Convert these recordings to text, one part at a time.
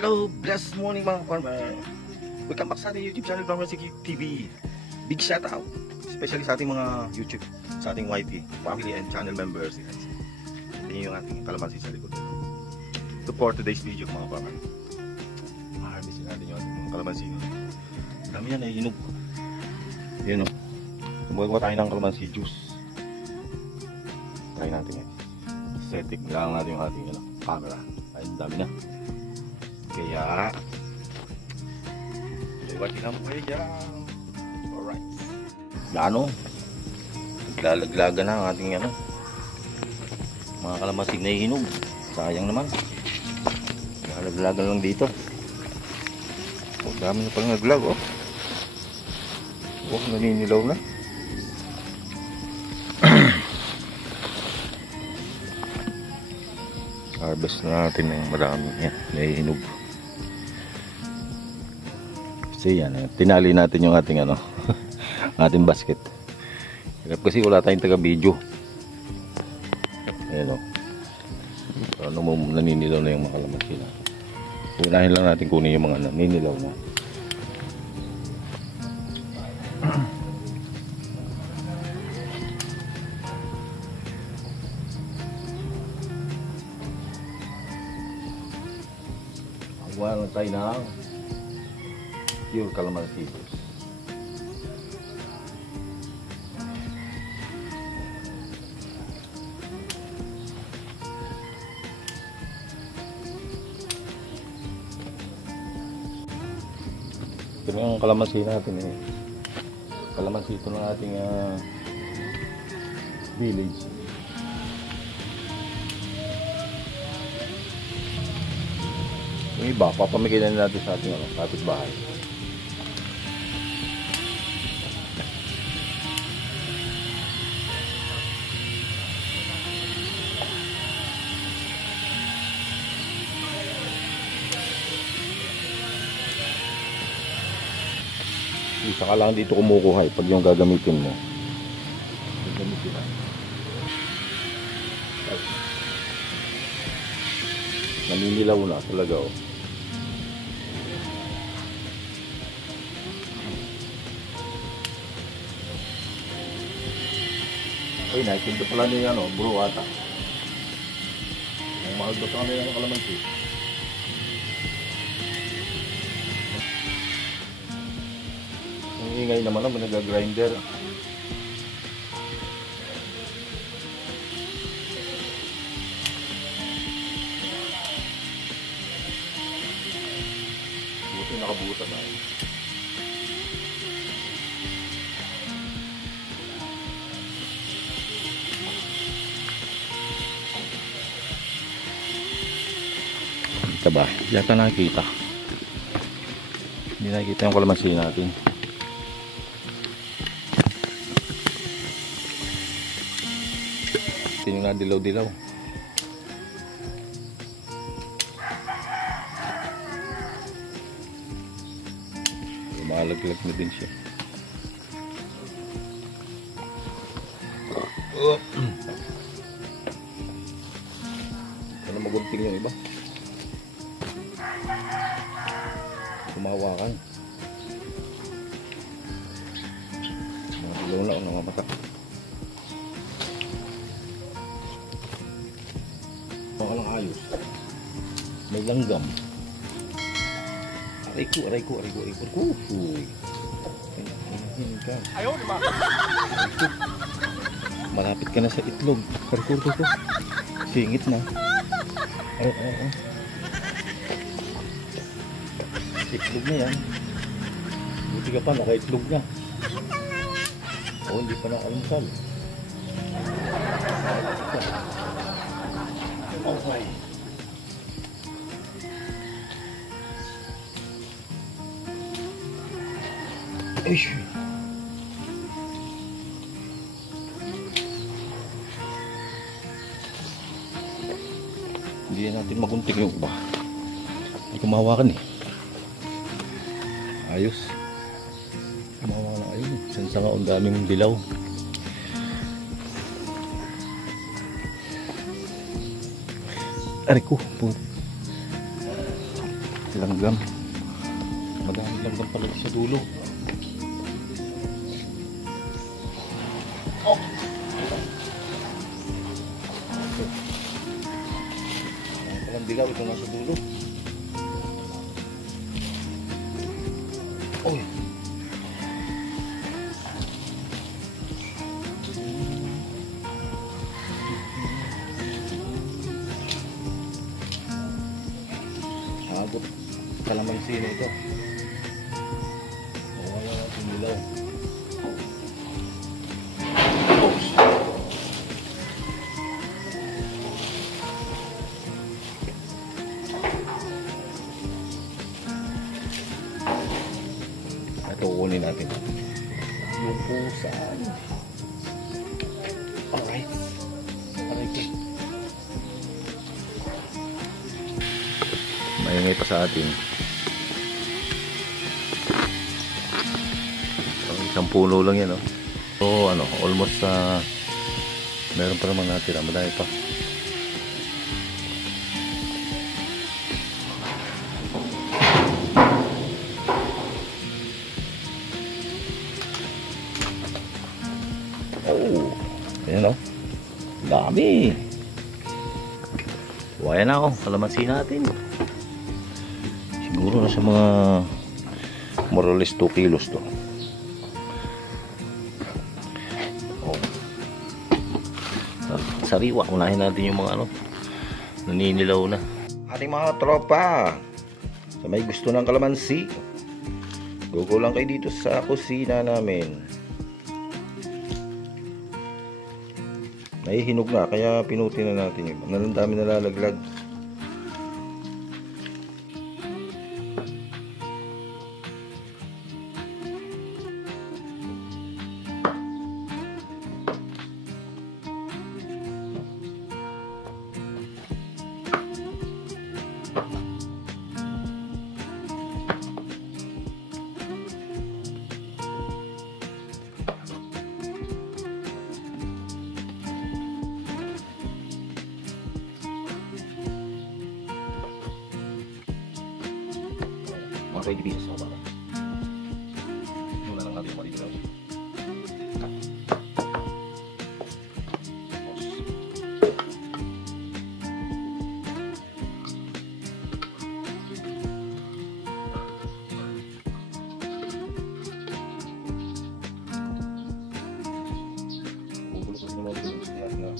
Hello, blessed morning mga farmer. Welcome back sa ating YouTube channel, Farmer CQ TV. Big shout out, especially sa ating mga YouTube, sa ating YT, family and channel members. Tingnan yung ating kalamansi sa likod. So for today's video mga farmer, harvestin natin yung ating mga kalamansi. Dami yan ay hinog. Yan o. Gumagawa tayo ng kalamansi juice. Try natin yan. Setting lang natin yung ating camera. Ay, dami na. Kaya iwatin lang kayo dyan. Alright. Lano naglalaglaga na ang ating mga kalamansi na hinog. Sayang naman. Naglalaglaga lang dito. Oh, dami na pang naglag. Oh, naninilaw na. Harvest na natin ng marami yan. Nahihinog. Kasi yan, tinali natin yung ating ating basket. Hirap kasi wala tayong taga-video. Ayan o. Ano mo naninilaw na yung mga kalamansi na. Unahin lang natin kunin yung mga naninilaw na. Gawa lang tayo ng pure calamansi juice. Ito na yung calamansi natin eh. Calamansi ito ng ating village. Yung iba, papamigilan natin sa ating kapitbahay. Isa ka lang dito kumukuha pag yung gagamitin mo. Gagamitin na. Naninilaw na talaga oh. Ay, nakikinto pala niya bro ata. Ang mahal ba ito yung kalamansi? Ang ingay naman naman nag-grinder. Buti nakabuta na. Ito ba? Yata nakikita. Hindi nakikita yung kalamansi natin. Ito yung nadilaw-dilaw. Malaglag na din siya. Sana magunting yung iba. Kumawakan. Mga dilaw na namamatak. Mga ayos. May langgam. Aray ko. Uy. Ayaw, diba? Malapit ka na sa itlog. Parkur. Singit na. Ay. Itlog na yan. Buti ka pa, naka-itlog na. Hindi pa nakalimsal. Okay. Ay, hindi natin magunting yung iba. Hindi ko mahawakan eh. Ayos. Mahawakan na ayun. Sansa nga ang daming dilaw. Aray ko. Langgam. Madaming langgam pala sa dulo. Oh. Ang dilaw ito nasa dulo. Oh. Agot kalamansi na ito. Wala na itong dilaw. Ito kukunin natin yung pusan. Alright. Maingay pa sa atin. Isang puno lang yan, oh. So, ano, almost meron pa naman natira. Madami pa. Oh, ayan, oh. Dami. So, ayan na, oh. Kalamansi natin. Siguro nasa mga more or less 2 kilos to. Oh. Sariwa, unahin natin yung mga ano, naninilaw na. Ating mga tropa, sa may gusto ng kalamansi, go lang kayo dito sa kusina namin. Nahihinog na, kaya pinuti na natin yun. Ang dami nalalaglag. Mga ready pieces ako ba? Muna lang natin yung maligaw. Bubulok na natin yung siya na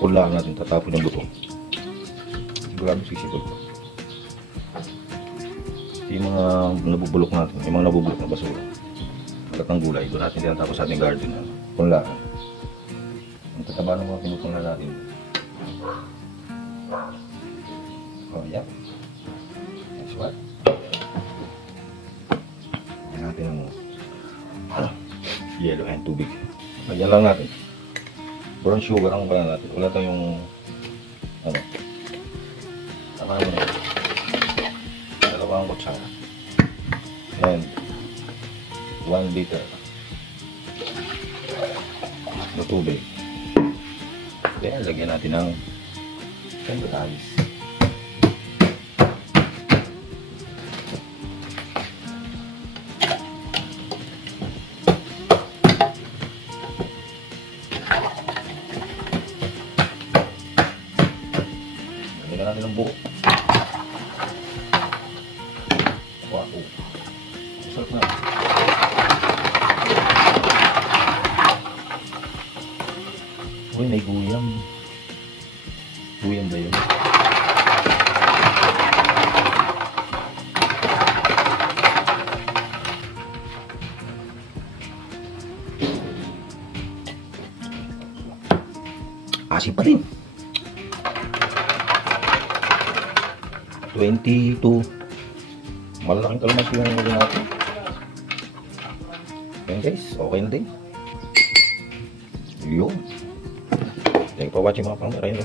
Ulaan natin, tatapon yung buto. Sigurado sisipol ko. Yung mga nabubulok natin, yung mga nabubulok na basura. Malatang gulay, doon natin tinatapos sa ating garden. Ulaan. Ang tataba ng mga pinutong na natin. Oh, yeah. That's what? Ayan natin ang yellow and tubig. Lagyan lang natin. Brown sugar ang pala natin. Wala tayong naman dalawang kutsara. And 1 liter na tubig. Then, lagyan natin ng sandalize. Lagyan natin ng buo. Wow. Sarap na. Uy, may guyam. Guyam ba yun? Asin pa rin. 22. Malaking kalamansi yung nilagay natin. Ayan guys, okay na din. Yun. Thank you for watching mga pang-maray.